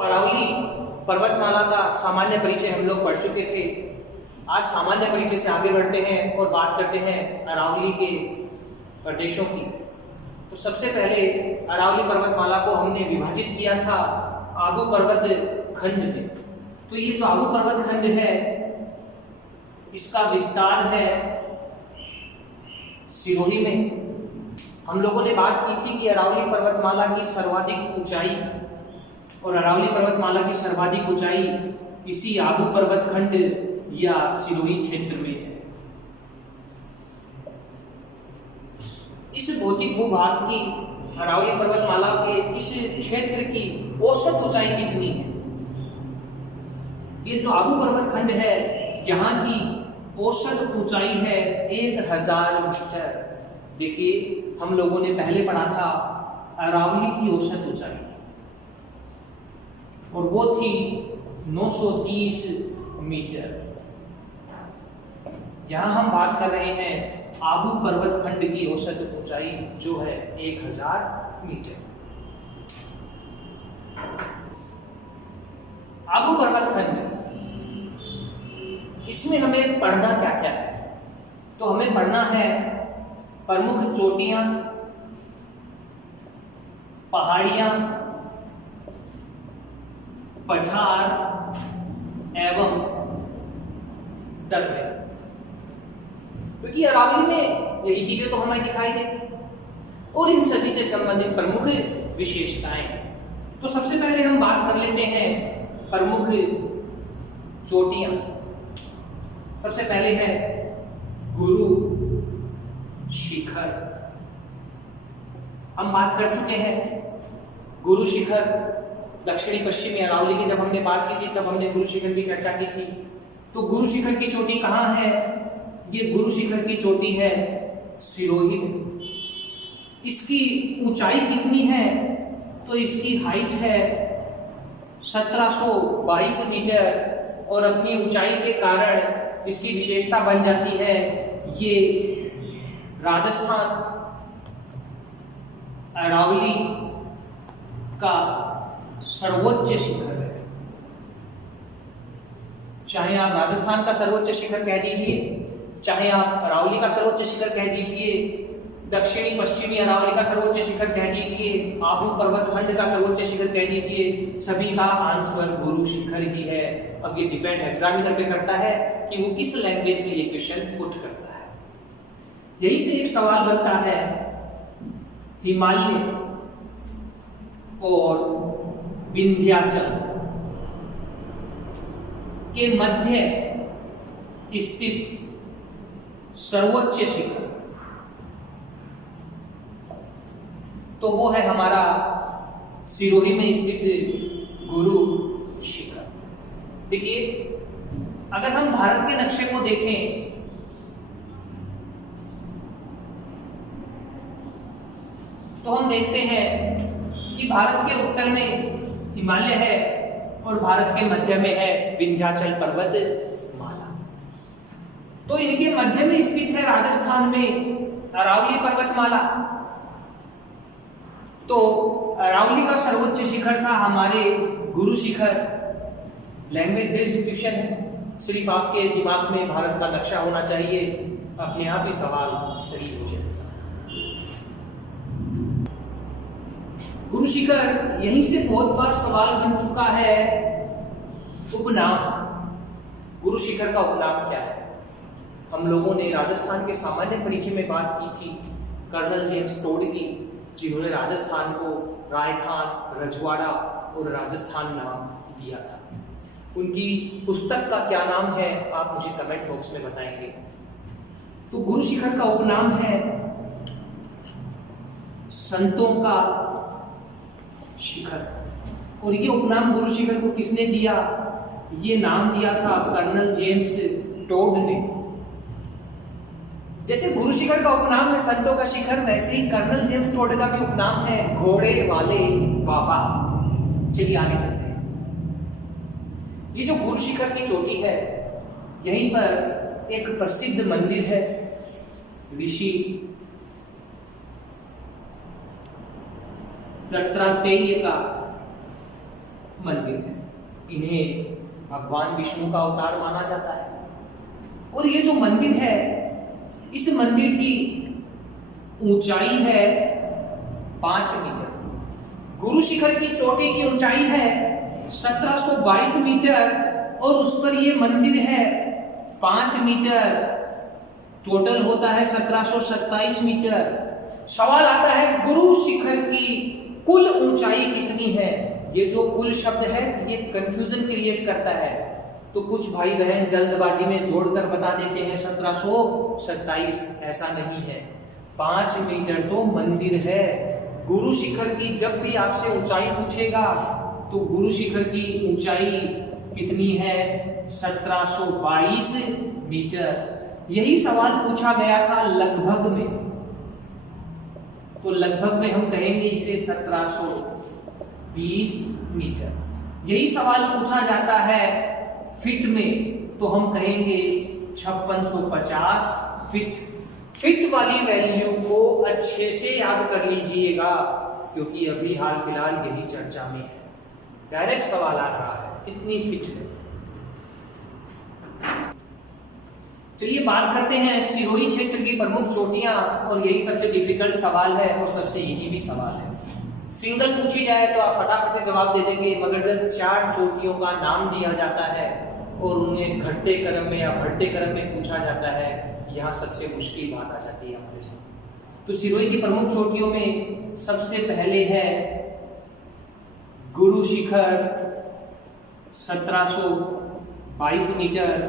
अरावली पर्वतमाला का सामान्य परिचय हम लोग पढ़ चुके थे। आज सामान्य परिचय से आगे बढ़ते हैं और बात करते हैं अरावली के प्रदेशों की। तो सबसे पहले अरावली पर्वतमाला को हमने विभाजित किया था आबू पर्वत खंड में। तो ये जो आबू पर्वत खंड है इसका विस्तार है सिरोही में। हम लोगों ने बात की थी कि अरावली पर्वतमाला की सर्वाधिक ऊंचाई और अरावली पर्वतमाला की सर्वाधिक ऊंचाई इसी आबू पर्वत खंड या सिरोही क्षेत्र में है। इस भौतिक भूभाग की अरावली पर्वतमाला के इस क्षेत्र की औसत ऊंचाई कितनी है? ये जो आबू पर्वत खंड है यहाँ की औसत ऊंचाई है 1000 मीटर। देखिए हम लोगों ने पहले पढ़ा था अरावली की औसत ऊंचाई और वो थी 930 मीटर। यहाँ हम बात कर रहे हैं आबू पर्वत खंड की औसत ऊंचाई जो है 1000 मीटर। आबू पर्वत खंड, इसमें हमें पढ़ना क्या क्या है? तो हमें पढ़ना है प्रमुख चोटियां, पहाड़ियां, पठार एवं दर्रे। क्योंकि अरावली में यही चीजें तो हमें दिखाई देती और इन सभी से संबंधित प्रमुख विशेषताएं। तो सबसे पहले हम बात कर लेते हैं प्रमुख चोटियां। सबसे पहले है गुरु शिखर। हम बात कर चुके हैं गुरु शिखर दक्षिणी पश्चिमी अरावली की। जब हमने बात की थी तब हमने गुरु शिखर की चर्चा की थी। तो गुरु शिखर की चोटी कहाँ है? ये गुरु शिखर की चोटी है सिरोही में। इसकी ऊंचाई कितनी है? तो इसकी हाइट है 1722 मीटर और अपनी ऊंचाई के कारण इसकी विशेषता बन जाती है ये राजस्थान अरावली का सर्वोच्च शिखर है। चाहे आप राजस्थान का सर्वोच्च शिखर कह दीजिए, चाहे आप अरावली का सर्वोच्च शिखर कह दीजिए, दक्षिणी पश्चिमी अरावली का सर्वोच्च शिखर कह दीजिए, आबू पर्वत खंड का सर्वोच्च शिखर कह दीजिए, सभी का आंसर गुरु शिखर ही है। अब ये डिपेंड एग्जामिनर पे करता है कि वो किस लैंग्वेज में ये क्वेश्चन पुट करता है। यही से एक सवाल बनता है हिमालय और विंध्याचल के मध्य स्थित सर्वोच्च शिखर, तो वो है हमारा सिरोही में स्थित गुरु शिखर। देखिए अगर हम भारत के नक्शे को देखें तो हम देखते हैं कि भारत के उत्तर में हिमालय है और भारत के मध्य में है विंध्याचल पर्वतमाला। तो इनके मध्य में स्थित है राजस्थान में अरावली पर्वतमाला। तो अरावली का सर्वोच्च शिखर था हमारे Guru Shikhar. Language based question है, सिर्फ आपके दिमाग में भारत का नक्शा होना चाहिए, अपने आप ही सवाल सही हो जाएगा। गुरु शिखर, यहीं से बहुत बार सवाल बन चुका है उपनाम। गुरु शिखर का उपनाम क्या है? हम लोगों ने राजस्थान के सामान्य परिचय में बात की थी कर्नल जेम्स टोड की, जिन्होंने राजस्थान को रायखान, रजवाड़ा और राजस्थान नाम दिया था। उनकी पुस्तक का क्या नाम है आप मुझे कमेंट बॉक्स में बताएंगे। तो गुरु शिखर का उपनाम है संतों का शिखर। और ये उपनाम गुरु शिखर को किसने दिया? ये नाम दिया था कर्नल जेम्स टोड ने। जैसे गुरु शिखर का उपनाम है संतों का शिखर, वैसे ही कर्नल जेम्स टोड का भी उपनाम है घोड़े वाले बाबा। चलिए आगे चलते हैं। ये जो गुरु शिखर की चोटी है, यहीं पर एक प्रसिद्ध मंदिर है ऋषि दत्तात्रेय का। मंदिर है। इन्हें भगवान विष्णु का अवतार माना जाता है। और ये जो मंदिर है, इस मंदिर की ऊंचाई है 5 मीटर। गुरु शिखर की चोटी की ऊंचाई है 1722 मीटर और उस पर ये मंदिर है 5 मीटर। टोटल होता है 1727 मीटर। सवाल आता है गुरु शिखर की कुल ऊंचाई कितनी है। ये जो कुल शब्द है ये कंफ्यूजन क्रिएट करता है, तो कुछ भाई बहन जल्दबाजी में जोड़कर बता देते हैं 1727। ऐसा नहीं है, 5 मीटर तो मंदिर है। गुरु शिखर की जब भी आपसे ऊंचाई पूछेगा तो गुरु शिखर की ऊंचाई कितनी है? 1722 मीटर। यही सवाल पूछा गया था लगभग में, तो लगभग में हम कहेंगे इसे 1720 मीटर। यही सवाल पूछा जाता है फीट में, तो हम कहेंगे 5650 फीट। फीट वाली वैल्यू को अच्छे से याद कर लीजिएगा, क्योंकि अभी हाल फिलहाल यही चर्चा में है। डायरेक्ट सवाल आ रहा है कितनी फीट है। चलिए बात करते हैं सिरोही क्षेत्र की प्रमुख चोटियां, और यही सबसे डिफिकल्ट सवाल है और सबसे इजी भी सवाल है। सिंगल पूछी जाए तो आप फटाफट से जवाब दे देंगे, मगर जब 4 चोटियों का नाम दिया जाता है और उन्हें घटते क्रम में या बढ़ते क्रम में पूछा जाता है, यहाँ सबसे मुश्किल बात आ जाती है हमारे साथ। तो सिरोही की प्रमुख चोटियों में सबसे पहले है गुरु शिखर 1722 मीटर,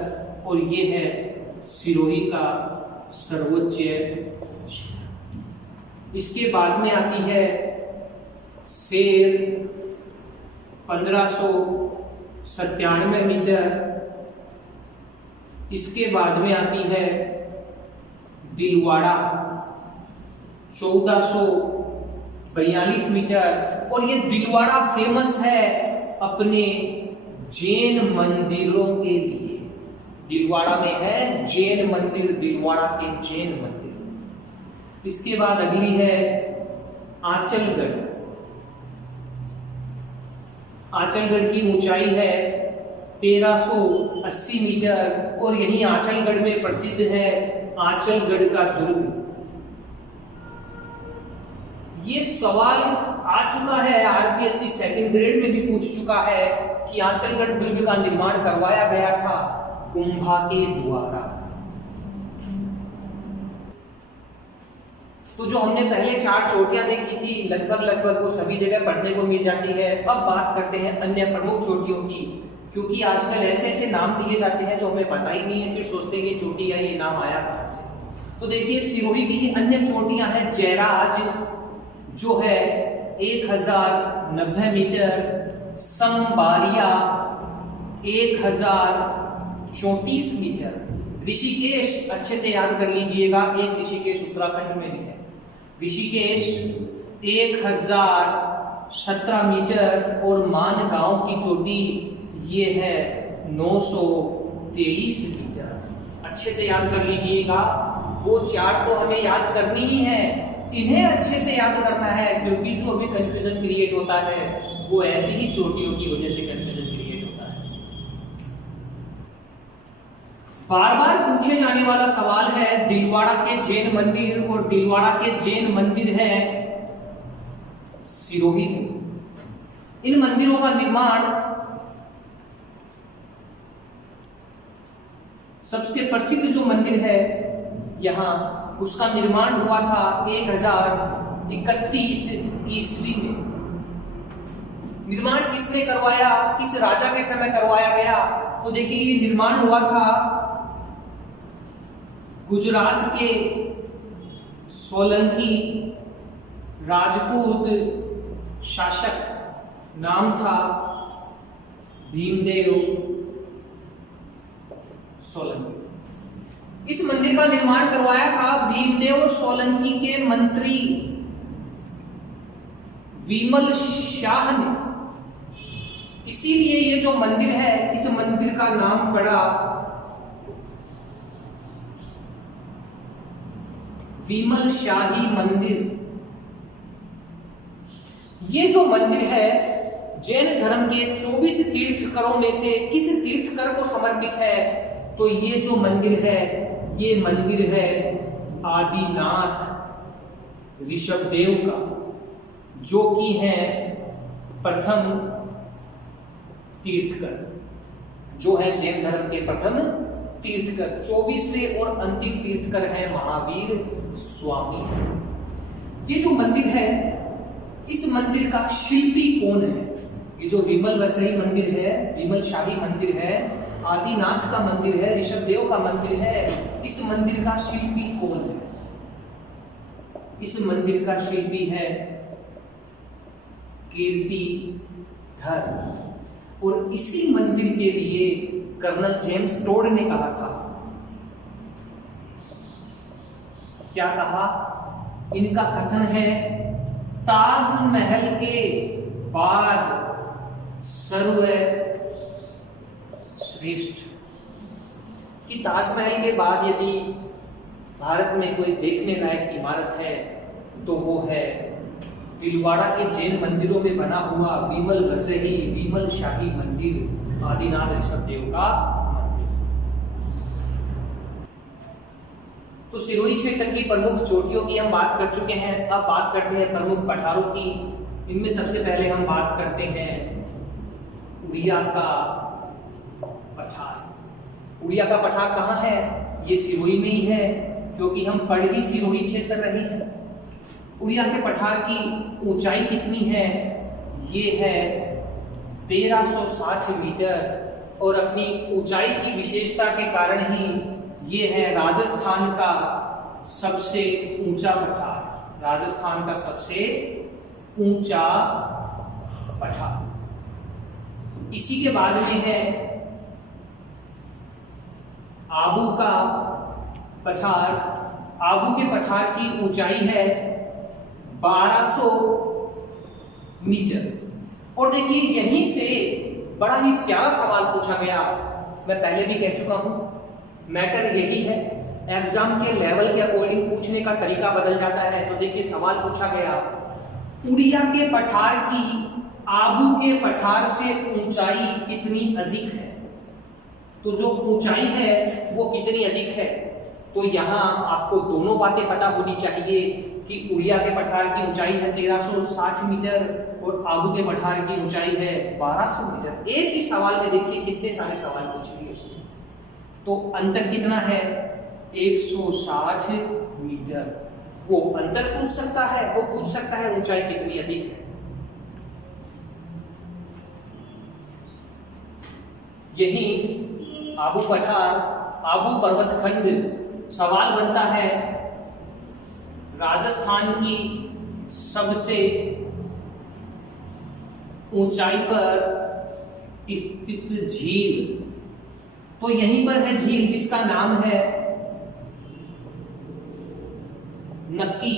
और ये है सिरोही का सर्वोच्च शिखर। इसके बाद में आती है शेर 1597 मीटर। इसके बाद में आती है दिलवाड़ा 1442 मीटर, और ये दिलवाड़ा फेमस है अपने जैन मंदिरों के लिए। दिलवाड़ा में है जैन मंदिर, दिलवाड़ा के जैन मंदिर। इसके बाद अगली है आंचलगढ़। आंचलगढ़ की ऊंचाई है 1380 मीटर, और यही आंचलगढ़ में प्रसिद्ध है आंचलगढ़ का दुर्ग। ये सवाल आ चुका है, आरपीएससी सेकंड ग्रेड में भी पूछ चुका है कि आंचलगढ़ दुर्ग का निर्माण करवाया गया था कुंभा के द्वारा। तो जो हमने पहले 4 चोटियां देखी थी, लगभग वो सभी जगह पढ़ने को मिल जाती है। अब बात करते हैं अन्य प्रमुख चोटियों की, क्योंकि आजकल ऐसे नाम दिए जाते हैं जो हमें पता ही नहीं है, फिर सोचते हैं कि चोटी है, ये नाम आया कहां से। तो देखिए सिरोही की अन्य चोटियां हैं जयराज जो है 1090 मीटर, संबारिया 1034 मीटर, ऋषिकेश अच्छे से याद कर लीजिएगा, एक ऋषिकेश उत्तराखंड में भी है। ऋषिकेश 1017 मीटर, और मानगांव की चोटी ये है 923 मीटर। अच्छे से याद कर लीजिएगा, वो 4 तो हमें याद करनी ही है, इन्हें अच्छे से याद करना है, क्योंकि जो अभी कंफ्यूजन क्रिएट होता है वो ऐसी ही चोटियों की वजह से कंफ्यूजन क्रिएट होता है। बार बार पूछे जाने वाला सवाल है दिलवाड़ा के जैन मंदिर, और दिलवाड़ा के जैन मंदिर है सिरोही में। इन मंदिरों का निर्माण सबसे प्रसिद्ध जो मंदिर है यहाँ, उसका निर्माण हुआ था 1031 ईस्वी में। निर्माण किसने करवाया, किस राजा के समय करवाया गया? तो देखिए ये निर्माण हुआ था गुजरात के सोलंकी राजपूत शासक, नाम था भीमदेव सोलंकी। इस मंदिर का निर्माण करवाया था भीमदेव सोलंकी के मंत्री विमल शाह ने। इसीलिए ये जो मंदिर है, इस मंदिर का नाम पड़ा विमल शाही मंदिर। ये जो मंदिर है जैन धर्म के 24 तीर्थकरों में से किस तीर्थकर को समर्पित है? तो ये जो मंदिर है, ये मंदिर है आदिनाथ ऋषभदेव का, जो कि है प्रथम तीर्थकर, जो है जैन धर्म के प्रथम तीर्थकर। 24वें और अंतिम तीर्थकर है महावीर स्वामी। ये जो मंदिर है, इस मंदिर का शिल्पी कौन है? ये जो विमल वसई मंदिर है, विमल शाही मंदिर है, आदिनाथ का मंदिर है, ऋषभदेव का मंदिर है, इस मंदिर का शिल्पी कौन है? इस मंदिर का शिल्पी है कीर्तिधर। और इसी मंदिर के लिए कर्नल जेम्स टोड ने कहा था, क्या कहा? इनका कथन है, ताजमहल के बाद सर्वश्रेष्ठ, कि ताजमहल के बाद यदि भारत में कोई देखने लायक इमारत है तो वो है दिलवाड़ा के जैन मंदिरों में बना हुआ विमल वसई विमल शाही मंदिर, आदिनाथ ऋषभदेव का मंदिर। तो सिरोही क्षेत्र की प्रमुख चोटियों की हम बात कर चुके हैं। अब बात करते हैं प्रमुख पठारों की। इनमें सबसे पहले हम बात करते हैं उड़िया का पठार। उड़िया का पठार कहाँ है? ये सिरोही में ही है, क्योंकि हम पढ़ी सिरोही क्षेत्र रहे हैं। उड़िया के पठार की ऊंचाई कितनी है? ये है 1360 मीटर। और अपनी ऊंचाई की विशेषता के कारण ही ये है राजस्थान का सबसे ऊंचा पठार, राजस्थान का सबसे ऊंचा पठार। इसी के बाद में है आबू का पठार। आबू के पठार की ऊंचाई है 1200 मीटर। और देखिए, यहीं से बड़ा ही प्यारा सवाल पूछा गया, मैं पहले भी कह चुका हूं, मैटर यही है, एग्जाम के लेवल के अकॉर्डिंग पूछने का तरीका बदल जाता है। तो देखिए, सवाल पूछा गया, उड़िया के पठार की आबू के पठार से ऊंचाई कितनी अधिक है? तो जो ऊंचाई है वो कितनी अधिक है? तो यहाँ आपको दोनों बातें पता होनी चाहिए कि उड़िया के पठार की ऊंचाई है 1360 मीटर और आबू के पठार की ऊंचाई है 1200 मीटर। एक ही सवाल में देखिए कितने सारे सवाल पूछ लिए उसने। तो अंतर कितना है? 160 मीटर। वो अंतर पूछ सकता है, वो पूछ सकता है ऊंचाई कितनी अधिक है। यही आबू पठार, आबू पर्वतखंड, सवाल बनता है राजस्थान की सबसे ऊंचाई पर स्थित झील। तो यहीं पर है झील जिसका नाम है नक्की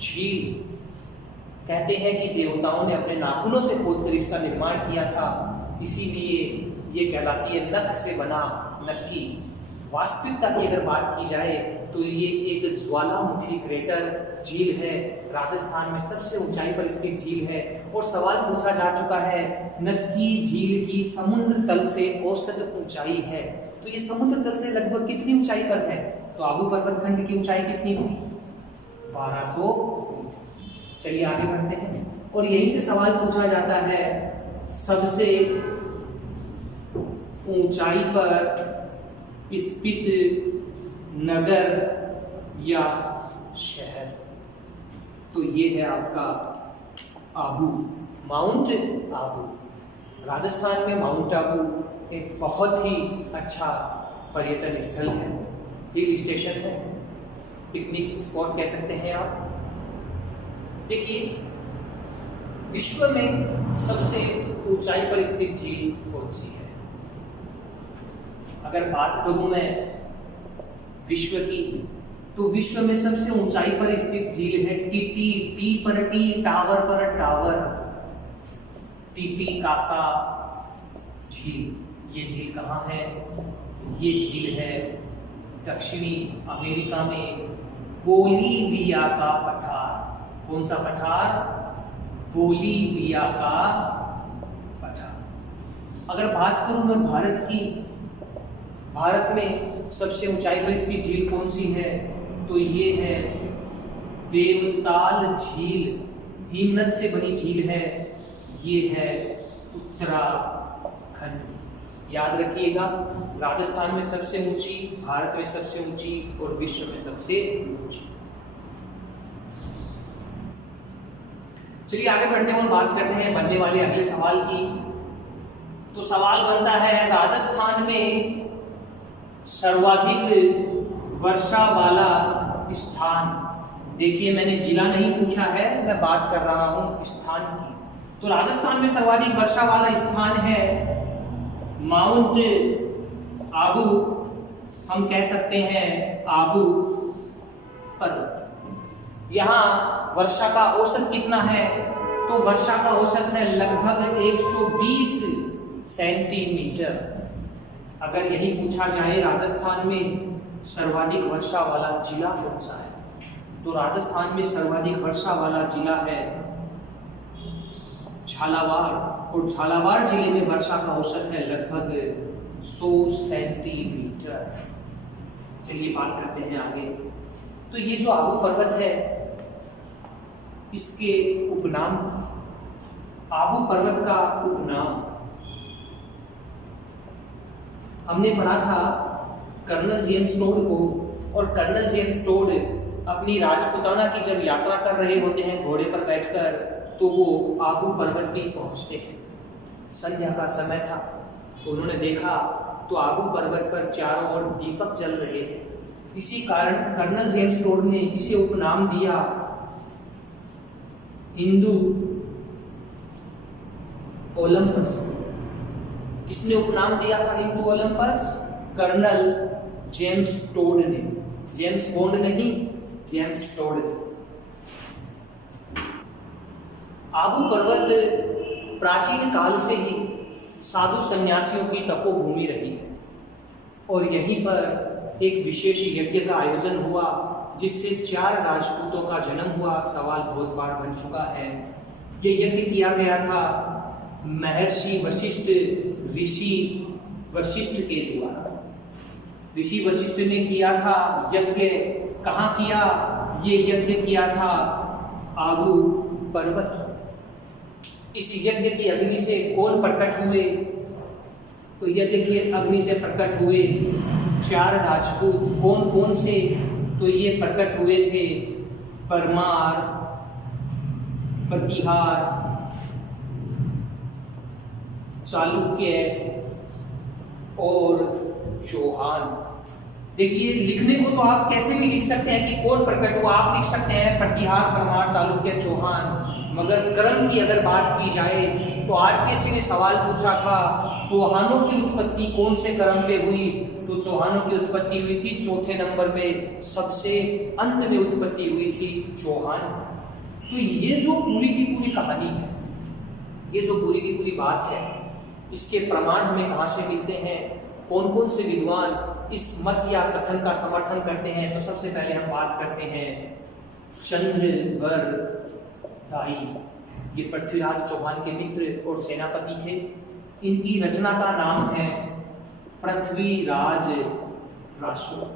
झील। कहते हैं कि देवताओं ने अपने नाखूनों से खोदकर इसका निर्माण किया था, इसीलिए ये कहलाती है नख से बना नक्की। वास्तविकता की अगर बात की जाए तो ये एक ज्वालामुखी क्रेटर झील है, राजस्थान में सबसे ऊंचाई पर स्थित झील है। और सवाल पूछा जा चुका है, नक्की झील की समुद्र तल से औसत ऊंचाई है, तो ये समुद्र तल से लगभग कितनी ऊंचाई पर है? तो आबू पर्वतखंड की ऊंचाई कितनी थी? 1200। चलिए आगे बढ़ते हैं। और यहीं से सवाल पूछा जाता है, सबसे ऊंचाई पर स्थित नगर या शहर। तो ये है आपका आबू, माउंट आबू। राजस्थान में माउंट आबू एक बहुत ही अच्छा पर्यटन स्थल है, हिल स्टेशन है, पिकनिक स्पॉट कह सकते हैं आप। देखिए, विश्व में सबसे ऊंचाई पर स्थित झील कौन सी है? अगर बात करूं मैं विश्व की, तो विश्व में सबसे ऊंचाई पर स्थित झील है टीटी, टी पर टी, टावर पर टावर, टीटीकाका झील। ये झील कहाँ है? ये झील है दक्षिणी अमेरिका में बोलीविया का पठार। कौन सा पठार? बोलीविया का अगर बात करूं मैं भारत की, भारत में सबसे ऊंचाई पर स्थित झील कौन सी है, तो ये है देवताल झील, हिमनद से बनी झील है, ये है उत्तराखंड। याद रखिएगा, राजस्थान में सबसे ऊंची, भारत में सबसे ऊंची और विश्व में सबसे ऊंची। चलिए आगे बढ़ते हैं और बात करते हैं बनने वाले अगले सवाल की। तो सवाल बनता है, राजस्थान में सर्वाधिक वर्षा वाला स्थान। देखिए मैंने जिला नहीं पूछा है, मैं बात कर रहा हूं स्थान की। तो राजस्थान में सर्वाधिक वर्षा वाला स्थान है माउंट आबू, हम कह सकते हैं आबू पर्वत। यहाँ वर्षा का औसत कितना है, तो वर्षा का औसत है लगभग 120 सेंटीमीटर। अगर यही पूछा जाए राजस्थान में सर्वाधिक वर्षा वाला जिला कौन सा है, तो राजस्थान में सर्वाधिक वर्षा वाला जिला है झालावाड़, और झालावाड़ जिले में वर्षा का औसत है लगभग 100 सेंटीमीटर। चलिए बात करते हैं आगे। तो ये जो आबू पर्वत है, इसके उपनाम, आबू पर्वत का उपनाम हमने पढ़ा था कर्नल जेम्स टोड को, और कर्नल जेम्स टोड अपनी राजपुताना की जब यात्रा कर रहे होते हैं घोड़े पर बैठकर, तो वो आबू पर्वत भी पहुंचते हैं। संध्या का समय था, उन्होंने देखा तो आबू पर्वत पर चारों ओर दीपक जल रहे थे। इसी कारण कर्नल जेम्स टोड ने इसे उपनाम दिया हिंदू ओलंपस। किसने उपनाम दिया था Hindu Olympus? Colonel James Tod ने, जेम्स बॉन्ड नहीं, जेम्स टोड ने। आबू पर्वत प्राचीन काल से ही साधु सन्यासियों की तपोभूमि रही है, और यहीं पर एक विशेष यज्ञ का आयोजन हुआ जिससे 4 राजपूतों का जन्म हुआ। सवाल बहुत बार बन चुका है। ये यज्ञ किया गया था महर्षि वशिष्ठ, ऋषि वशिष्ठ के द्वारा। ऋषि वशिष्ठ ने किया था यज्ञ। कहाँ किया? ये यज्ञ किया था आबू पर्वत। इस यज्ञ की अग्नि से कौन प्रकट हुए? तो यज्ञ की अग्नि से प्रकट हुए 4 राजपूत। कौन कौन से? तो ये प्रकट हुए थे परमार, प्रतिहार, चालुक्य और चौहान। देखिए लिखने को तो आप कैसे भी लिख सकते हैं कि कौन प्रकट हुआ, आप लिख सकते हैं प्रतिहार, परमार, चालुक्य, चौहान। मगर क्रम की अगर बात की जाए तो आरकेसी ने सवाल पूछा था चौहानों की उत्पत्ति कौन से क्रम पे हुई, तो चौहानों की उत्पत्ति हुई थी 4थे नंबर पे, सबसे अंत में उत्पत्ति हुई थी चौहान। तो ये जो पूरी की पूरी कहानी है, ये जो पूरी की पूरी बात है, इसके प्रमाण हमें कहाँ से मिलते हैं, कौन कौन से विद्वान इस मत या कथन का समर्थन करते हैं? तो सबसे पहले हम बात करते हैं चंद्रवर दाई। ये पृथ्वीराज चौहान के मित्र और सेनापति थे। इनकी रचना का नाम है पृथ्वीराज रासो।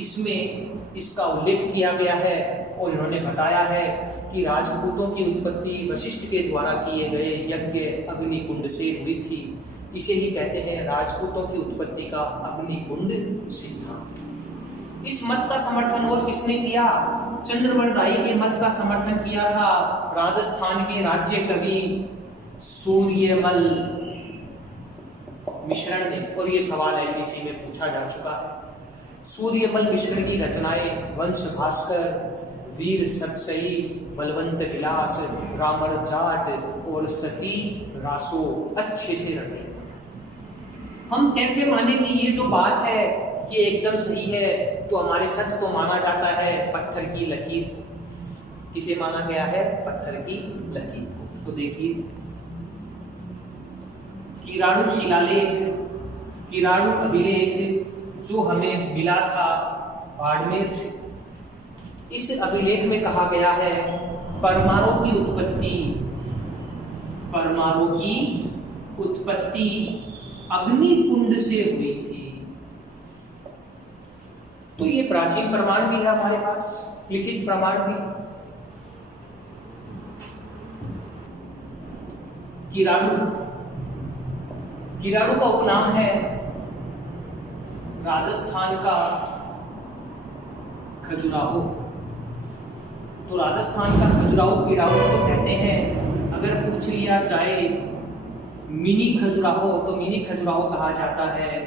इसमें इसका उल्लेख किया गया है और इन्होंने बताया है कि राजपूतों की उत्पत्ति वशिष्ठ के द्वारा किए गए यज्ञ अग्निकुंड से हुई थी। इसे ही कहते हैं राजपूतों की उत्पत्ति का अग्निकुंड सिद्धांत। इस मत का समर्थन और किसने किया? चंद्रवरदाई के मत का समर्थन किया था राजस्थान के राज्य कवि सूर्यमल मिश्रण ने, और ये सवाल एलडीसी में पूछा जा चुका है। सूर्यमल मिश्रण की रचनाएं वंश भास्कर, वीर सतसई, बलवंत विलास, रामर जाट और सती रासो अच्छे से रखे। हम कैसे माने कि ये जो बात है ये एकदम सही है? तो हमारे सच को माना जाता है पत्थर की लकीर। किसे माना गया है? पत्थर की लकीर। तो देखिए किराणु शिलालेख, किराणु अभिलेख जो हमें मिला था बाड़मेर से, इस अभिलेख में कहा गया है परमाणु की उत्पत्ति, परमाणु की उत्पत्ति अग्नि कुंड से हुई थी। तो ये प्राचीन प्रमाण भी है हमारे पास, लिखित प्रमाण भी। किराड़ू, किराड़ू का उपनाम है राजस्थान का खजुराहो। तो राजस्थान का खजुराहो किराड़ू को कहते हैं। अगर पूछ लिया जाए मिनी खजुराहो, तो मिनी खजुराहो कहा जाता है।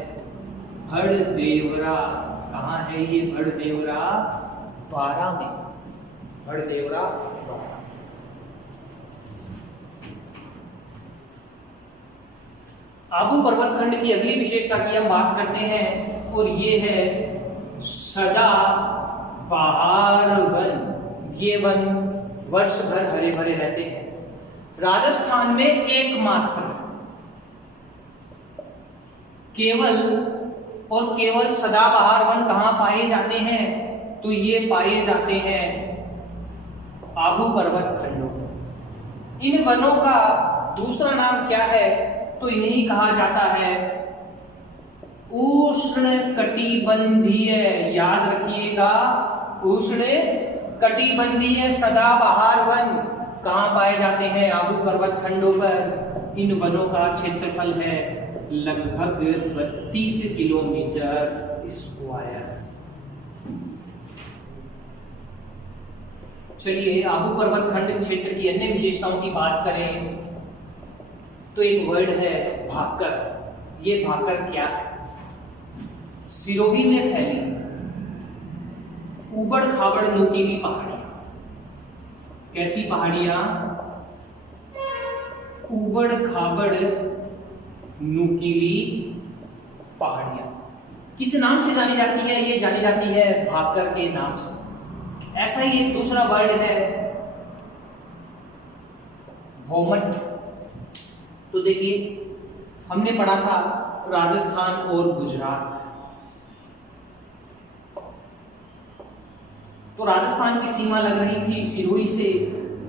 भड़देवरा, कहाँ है ये भड़देवरा? बारां में, भड़देवरा बारां। आबू पर्वत खंड की अगली विशेषता की हम बात करते हैं और ये है सदा बहार वन। ये वन वर्ष भर हरे भरे रहते हैं। राजस्थान में एकमात्र केवल और केवल सदाबहार वन कहां पाए जाते हैं? तो ये पाए जाते हैं आबू पर्वत खंडों। इन वनों का दूसरा नाम क्या है? तो इन्हें कहा जाता है उष्ण कटिबंधीय। याद रखिएगा, उष्ण कटिबंधीय सदाबहार वन कहां पाए जाते हैं? आबू पर्वत खंडों पर। इन वनों का क्षेत्रफल है लगभग 32 किलोमीटर स्क्वायर। चलिए आबू पर्वत खंड क्षेत्र की अन्य विशेषताओं की बात करें तो एक वर्ड है भाकर। ये भाकर क्या है? सिरोही में फैली उबड़ खाबड़ नुकीली पहाड़ियां। कैसी पहाड़ियां? उबड़ खाबड़ नुकीली पहाड़ियां। किस नाम से जानी जाती है? ये जानी जाती है भाकर के नाम से। ऐसा ही एक दूसरा वर्ड है भौमट। तो देखिए, हमने पढ़ा था राजस्थान और गुजरात। तो राजस्थान की सीमा लग रही थी सिरोही से,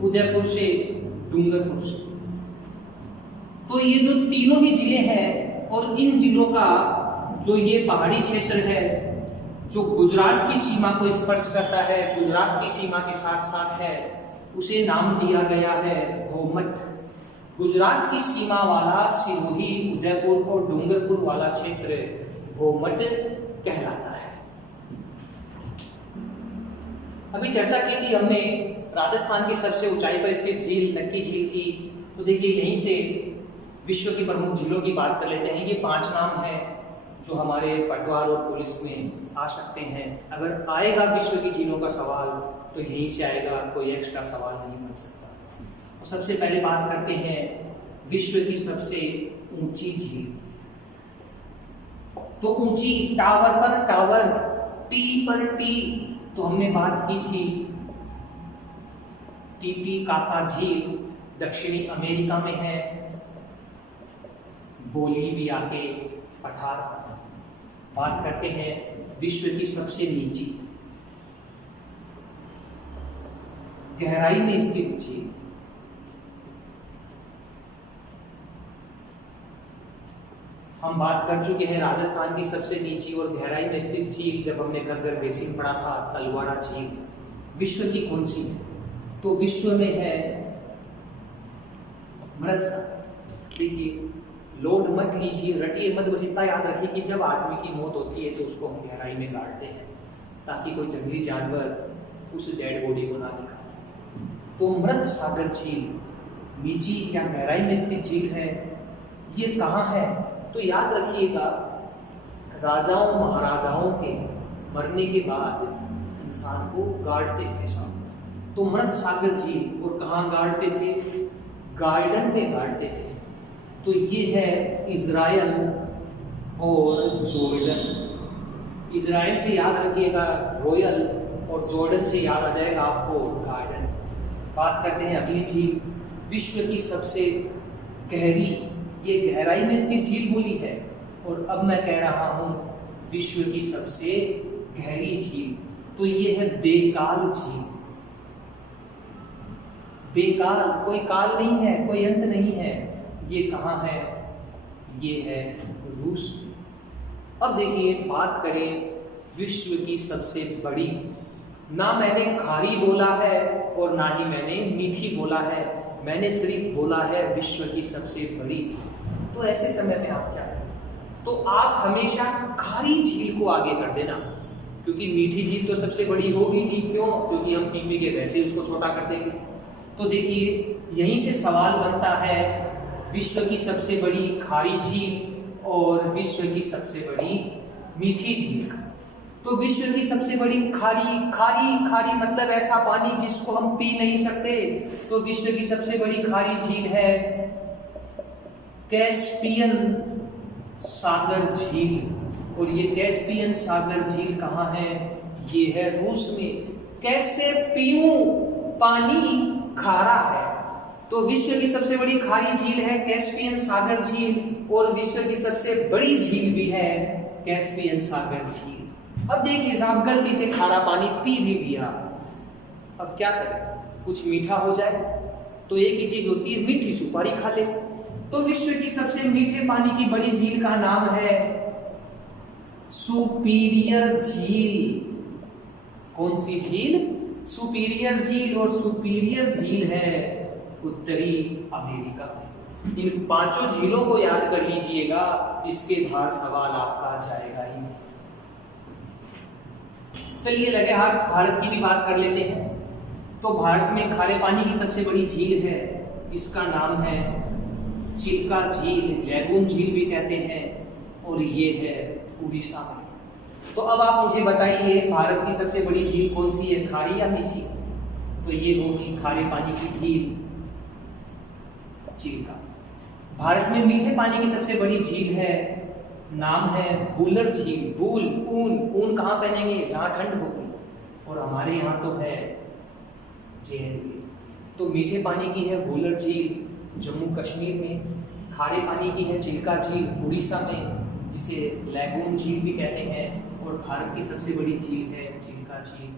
उदयपुर से, डूंगरपुर से। तो ये जो तीनों ही जिले हैं और इन जिलों का जो ये पहाड़ी क्षेत्र है जो गुजरात की सीमा को स्पर्श करता है, गुजरात की सीमा के साथ साथ है, उसे नाम दिया गया है भौमट। गुजरात की सीमा वाला सिरोही, उदयपुर और डूंगरपुर वाला क्षेत्र भौमट कहलाता है। अभी चर्चा की थी हमने राजस्थान की सबसे ऊंचाई पर स्थित झील नक्की झील की। तो देखिए, यहीं से विश्व की प्रमुख झीलों की बात कर लेते हैं। ये 5 नाम हैं जो हमारे पटवार और पुलिस में आ सकते हैं। अगर आएगा विश्व की झीलों का सवाल तो यहीं से आएगा, कोई एक्स्ट्रा सवाल नहीं बन सकता। और सबसे पहले बात करते हैं विश्व की सबसे ऊंची झील। तो ऊंची, टावर पर टावर, टी पर टी। तो हमने बात की थी टीटीकाका झील दक्षिणी अमेरिका में है, बोलीविया के पठार पर। बात करते हैं विश्व की सबसे नीची गहराई में स्थित झील। हम बात कर चुके हैं राजस्थान की सबसे नीची और गहराई में स्थित झील, जब हमने घग्गर बेसिन पढ़ा था, तलवाड़ा झील। विश्व की कौन सी है? तो विश्व में है मृतसागर। देखिए, लोड मत लीजिए, रटिए मत, बस इतना याद रखिए कि जब आदमी की मौत होती है तो उसको हम गहराई में गाड़ते हैं ताकि कोई जंगली जानवर उस डेड बॉडी को ना निकाले। तो मृतसागर झील नीची या गहराई में स्थित झील है। ये कहाँ है? तो याद रखिएगा, राजाओं महाराजाओं के मरने के बाद इंसान को गाड़ते थे साथ। तो मृतसागर झील, और कहाँ गाड़ते थे? गार्डन में गाड़ते थे। तो ये है इजराइल और जॉर्डन। इजराइल से याद रखिएगा रॉयल, और जॉर्डन से याद आ जाएगा आपको गार्डन। बात करते हैं अगली झील, विश्व की सबसे गहरी, ये गहराई में स्थित झील बोली है। और अब मैं कह रहा हूं विश्व की सबसे गहरी झील, तो ये है बेकाल झील। बेकाल, कोई काल नहीं है, कोई अंत नहीं है। ये कहाँ है? ये है रूस। अब देखिए बात करें विश्व की सबसे बड़ी, ना मैंने खारी बोला है और ना ही मैंने मीठी बोला है, मैंने सिर्फ बोला है विश्व की सबसे बड़ी। तो ऐसे समय में आप क्या करें? तो आप हमेशा खारी झील को आगे कर देना, क्योंकि मीठी झील तो सबसे बड़ी होगी नहीं। क्यों? क्योंकि हम पी के वैसे उसको छोटा कर देंगे। तो देखिए यहीं से सवाल बनता है विश्व की सबसे बड़ी खारी झील और विश्व की सबसे बड़ी मीठी झील का। तो विश्व की सबसे बड़ी खारी खारी मतलब ऐसा पानी जिसको हम पी नहीं सकते। तो विश्व की सबसे बड़ी खारी झील है कैस्पियन सागर झील। और ये कैस्पियन सागर झील कहाँ है? ये है रूस में। कैसे पीऊं, पानी खारा है। तो विश्व की सबसे बड़ी खारी झील है कैस्पियन सागर झील और विश्व की सबसे बड़ी झील भी है कैस्पियन सागर झील। अब देखिए साहब गलती से खारा पानी पी भी लिया, अब क्या करें? कुछ मीठा हो जाए तो एक ही चीज होती है, मीठी सुपारी खा ले। तो विश्व की सबसे मीठे पानी की बड़ी झील का नाम है सुपीरियर झील। कौन सी झील? सुपीरियर झील। और सुपीरियर झील है उत्तरी अमेरिका में। इन पांचों झीलों को याद कर लीजिएगा, इसके बाहर सवाल आपका जाएगा ही नहीं। चलिए लगे हाथ भारत की भी बात कर लेते हैं। तो भारत में खारे पानी की सबसे बड़ी झील है, इसका नाम है चिल्का झील, लैगून झील भी कहते हैं, और ये है उड़ीसा में। तो अब आप मुझे बताइए भारत की सबसे बड़ी झील कौन सी है, खारी या मीठी? तो ये होगी खारे पानी की झील चिल्का। भारत में मीठे पानी की सबसे बड़ी झील है, नाम है वूलर झील। वूल ऊन कहाँ पहनेंगे? जहाँ ठंड होगी। और हमारे यहाँ तो है JNK। तो मीठे पानी की है वूलर झील जम्मू कश्मीर में, खारे पानी की है चिल्का झील उड़ीसा में, जिसे लैगून झील भी कहते हैं, और भारत की सबसे बड़ी झील है चिल्का झील